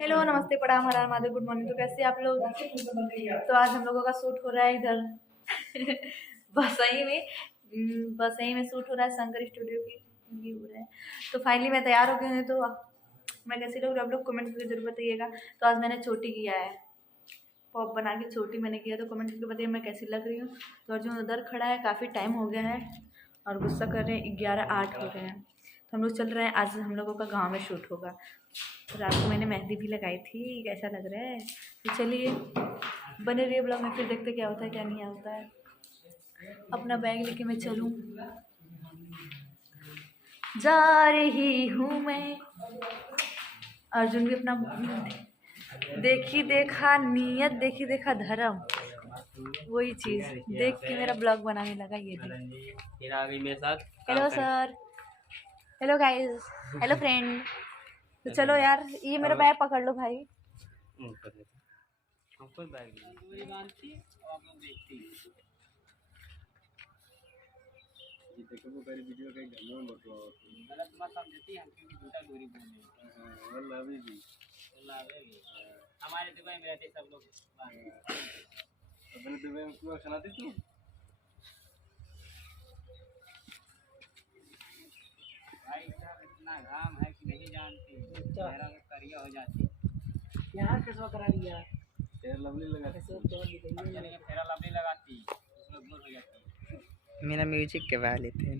Hello, नमस्ते, प्रणाम, हर हर Mahadev, good morning. तो कैसे आप लोग? तो आज हम लोगों का शूट हो रहा है इधर बसई में शूट हो रहा है, शंकर स्टूडियो की भी हो रहा है। तो फाइनली मैं तैयार हो गई हूँ। तो मैं कैसी लग रही हूँ आप लोग कमेंट करके जरूर बताइएगा। तो आज मैंने छोटी किया है, पॉप बना के छोटी मैंने किया, तो कमेंट करके बताइए मैं कैसी लग रही हूँ। तो अर्जुन उधर खड़ा है, काफ़ी टाइम हो गया है और गुस्सा कर रहे हैं। 11:08 हो रहे हैं। तो हम लोग चल रहे हैं, आज हम लोगों का गाँव में शूट होगा। तो रात को मैंने मेहंदी भी लगाई थी, कैसा लग रहा है। तो चलिए बने रहिए ब्लॉग में, फिर देखते क्या होता है क्या नहीं होता है। अपना बैग लेके मैं चलूँ, जा रही हूँ मैं। अर्जुन भी अपना देखी देखा नियत, देखी देखा धर्म, वही चीज़ देख के मेरा ब्लॉग बनाने लगा। ये फिर आ गई मेरे साथ। Hello sir, hello guys, hello friend. तो चलो यार, ये मेरा बैग पकड़ लो भाई। हमको बैग दूरी बांधती और आप लोग देखती देखो वो मेरी वीडियो के घर में मत आओ, गलत मत समझती। हम क्योंकि झूठा दूरी बोले अल्लाह भी हमारे दुबई में रहते सब लोग। अपने दुबई में क्यों सुनाती तू? भाई साहब इतना घाम है कि नहीं जानती, चेहरा में करिया हो जाती। यहाँ कैसा करा दिया? फेयर लवली लगाती, फेयर लवली लगाती, उसमें गोल हो जाती। मेरा म्यूजिक के बा लेते हैं।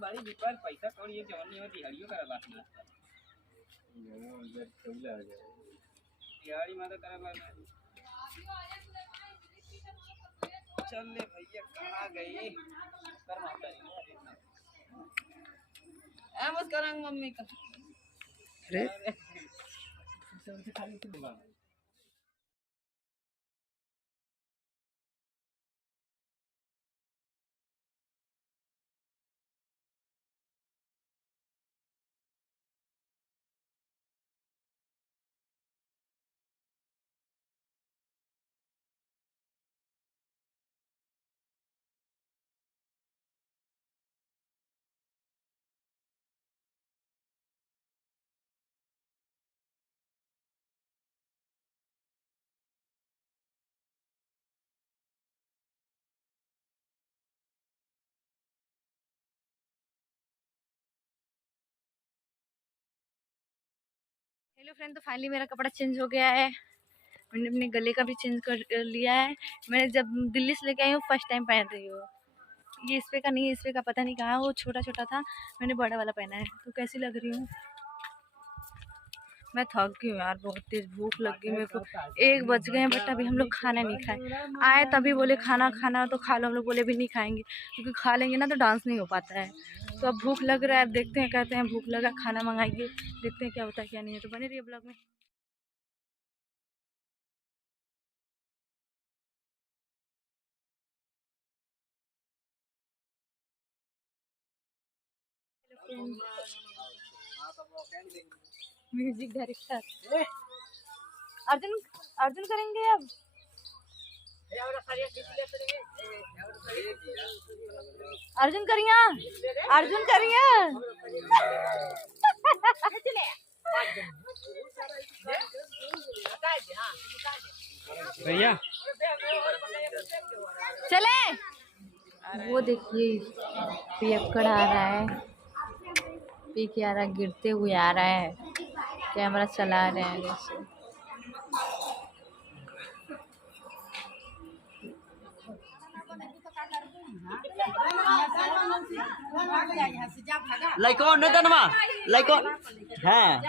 बड़ी विपर पैसा कौड़ी ये जवानी होती हरियो करा बात ना दिहाड़ी माता करा बात। चल ले भैया, कहाँ गई कर माता ए बस करांग मम्मी का। अरे हेलो फ्रेंड, तो फाइनली मेरा कपड़ा चेंज हो गया है। मैंने अपने गले का भी चेंज कर लिया है। मैंने जब दिल्ली से लेके आई हूँ, फर्स्ट टाइम पहन रही हूँ। ये इस पे का नहीं है, इस पे का पता नहीं कहाँ, वो छोटा छोटा था, मैंने बड़ा वाला पहना है। तो कैसी लग रही हूँ? मैं थक गई हूँ यार, बहुत तेज भूख लग गई मेरे को। 1 बज गए हैं, बट अभी हम लोग खाना नहीं खाए। आए तभी बोले खाना खाना तो खा लो। हम लोग बोले भी नहीं खाएंगे, क्योंकि खा लेंगे ना तो डांस नहीं हो पाता है। तो अब भूख लग रहा है, अब देखते हैं, कहते हैं भूख लगा खाना मंगाइए, देखते हैं क्या होता है क्या नहीं है। तो बने रहिए ब्लॉग में। म्यूजिक डायरेक्टर अर्जुन, अर्जुन करेंगे अब। अर्जुन करिया, अर्जुन करिया। भैया चले। वो देखिए पियक्कड़ आ रहा है, पी के आ रहा है, गिरते हुए आ रहा है। कैमरा चला रहे हैं जैसे। लाइकॉन नहीं तनमा लाइकॉन हाँ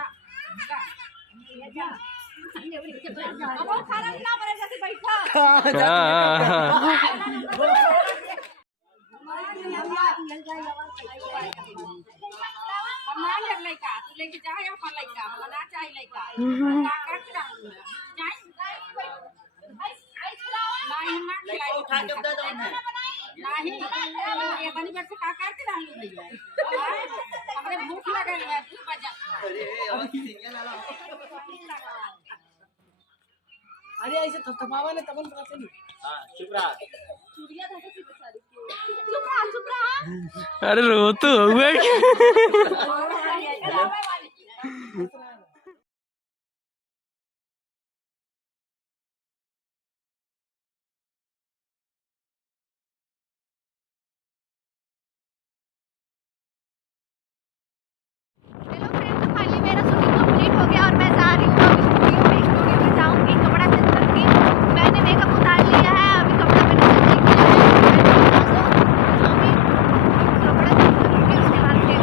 अरे ऐसे थपथपावा ने तबन पता चली। हां चुप रहा। अरे रो तो हुआ हेलो फ्रेंड, तो फाइनली मेरा शूटिंग कंप्लीट हो गया और मैं जा रही हूँ अभी स्टूडियो में जाऊँगी कपड़ा चेंज करके। मैंने मेकअप उतार लिया है, अभी कपड़ा मैंने चेंज किया है। मैं कपड़ा चेंज करके उसके बाद फिर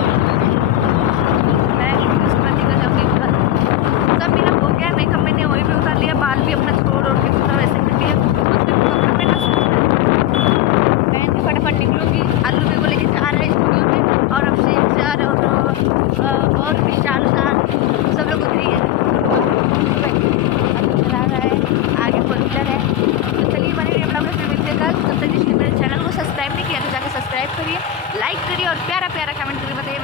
मैं उसके बाद निकल जाऊँगी घर। सब मेरा हो गया, मेकअप मैंने वहीं पे उतार लिया, बाल भी अपना छोड़ और के पूरा वैसे कर लिया। उसके कपड़ा पहन के फटाफट निकलूँगी। आलू मेरे को लेके जा रहा है स्टूडियो में और अभिषेक सर और विशाल सर सब लोग उतरी है, चला रहा है, आगे फोर व्हीलर है। तो चलिए बने रहिए, अपना फिर मिलते कल। तब तक जिसने मेरे चैनल को सब्सक्राइब नहीं किया तो जाकर सब्सक्राइब करिए, लाइक करिए और प्यारा प्यारा कमेंट करके बताइए